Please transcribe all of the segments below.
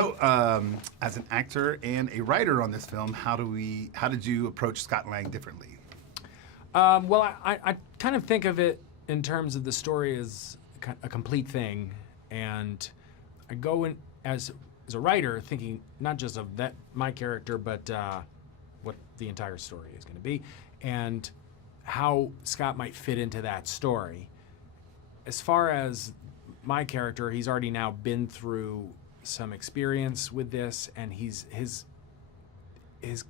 So, as an actor and a writer on this film, how did you approach Scott Lang differently? Well, I kind of think of it in terms of the story as a complete thing, and I go in as a writer thinking not just of my character, but what the entire story is going to be, and how Scott might fit into that story. As far as my character, he's already now been through some experience with this, and his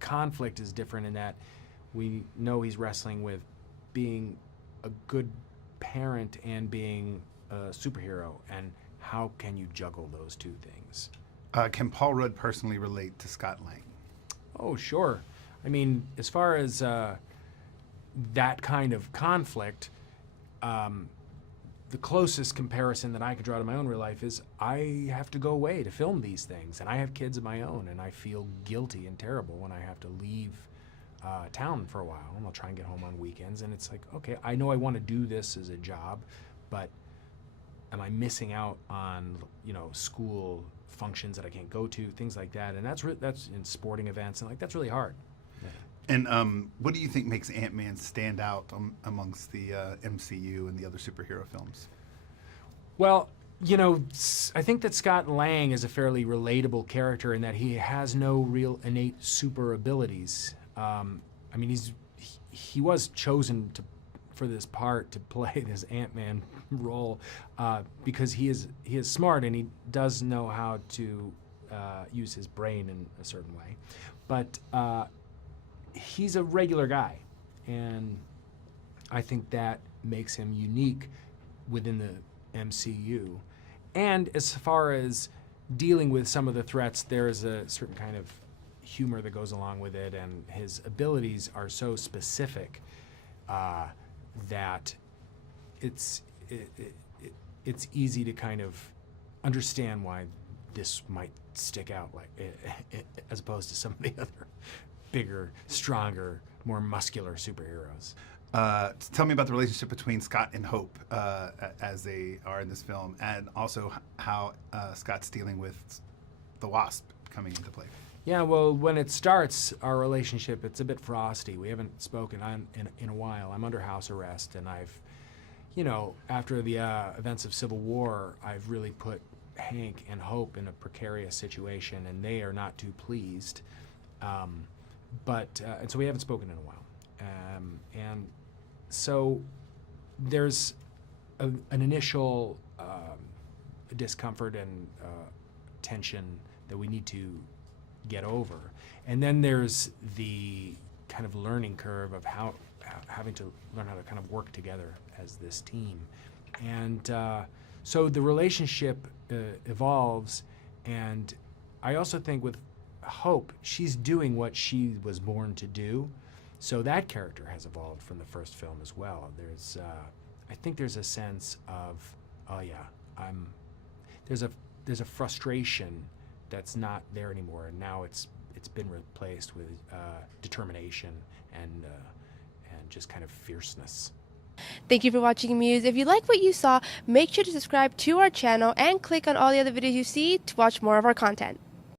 conflict is different in that we know he's wrestling with being a good parent and being a superhero, and how can you juggle those two things? Can Paul Rudd personally relate to Scott Lang? Oh, sure. I mean, as far as that kind of conflict, the closest comparison that I could draw to my own real life is I have to go away to film these things, and I have kids of my own, and I feel guilty and terrible when I have to leave town for a while, and I'll try and get home on weekends, and it's like, okay, I know I want to do this as a job, but am I missing out on, school functions that I can't go to, things like that, and that's in sporting events, and that's really hard. And what do you think makes Ant-Man stand out amongst the MCU and the other superhero films? Well, I think that Scott Lang is a fairly relatable character in that he has no real innate super abilities. I mean, he was chosen for this part to play this Ant-Man role because he is smart and he does know how to use his brain in a certain way, but he's a regular guy, and I think that makes him unique within the MCU. And as far as dealing with some of the threats, there is a certain kind of humor that goes along with it, and his abilities are so specific that it's easy to kind of understand why this might stick out, as opposed to some of the other bigger, stronger, more muscular superheroes. Tell me about the relationship between Scott and Hope as they are in this film, and also how Scott's dealing with the Wasp coming into play. Yeah, well, when it starts, our relationship, it's a bit frosty. We haven't spoken in a while. I'm under house arrest, and I've, after the events of Civil War, I've really put Hank and Hope in a precarious situation, and they are not too pleased. And so we haven't spoken in a while. And so there's an initial discomfort and tension that we need to get over. And then there's the kind of learning curve of having to learn how to kind of work together as this team. And so the relationship evolves, and I also think with Hope, she's doing what she was born to do, so that character has evolved from the first film as well. I think there's a sense of, there's a frustration that's not there anymore, and now it's been replaced with determination and just kind of fierceness. Thank you for watching Muse. If you like what you saw, make sure to subscribe to our channel and click on all the other videos you see to watch more of our content.